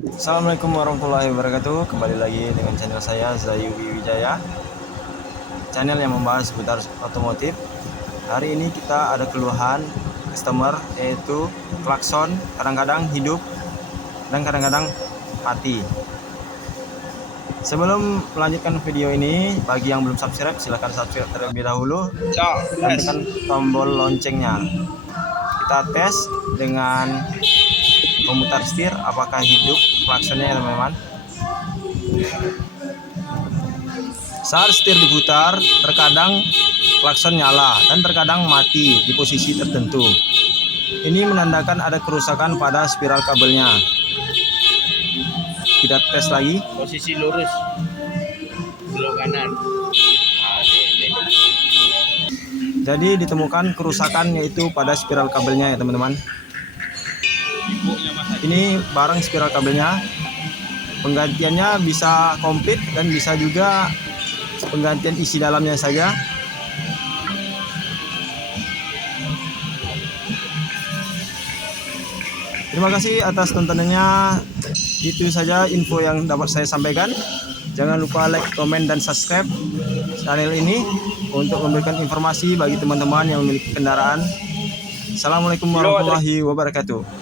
Assalamualaikum warahmatullahi wabarakatuh. Kembali lagi dengan channel saya Zayubi Wijaya, channel yang membahas seputar otomotif. Hari ini kita ada keluhan customer, yaitu klakson kadang-kadang hidup dan kadang-kadang mati. Sebelum melanjutkan video ini, bagi yang belum subscribe silahkan subscribe terlebih dahulu dan tekan tombol loncengnya. Kita tes dengan memutar setir apakah hidup klaksonnya ya teman-teman. Saat setir diputar, terkadang klakson nyala dan terkadang mati di posisi tertentu. Ini menandakan ada kerusakan pada spiral kabelnya. Kita tes lagi. Posisi lurus belok kanan. Jadi ditemukan kerusakan yaitu pada spiral kabelnya ya teman-teman. Ini barang spiral kabelnya. Penggantiannya bisa komplit dan bisa juga penggantian isi dalamnya saja. Terima kasih atas tontonannya. Itu saja info yang dapat saya sampaikan. Jangan lupa like, komen, dan subscribe channel ini untuk memberikan informasi bagi teman-teman yang memiliki kendaraan. Assalamualaikum warahmatullahi wabarakatuh.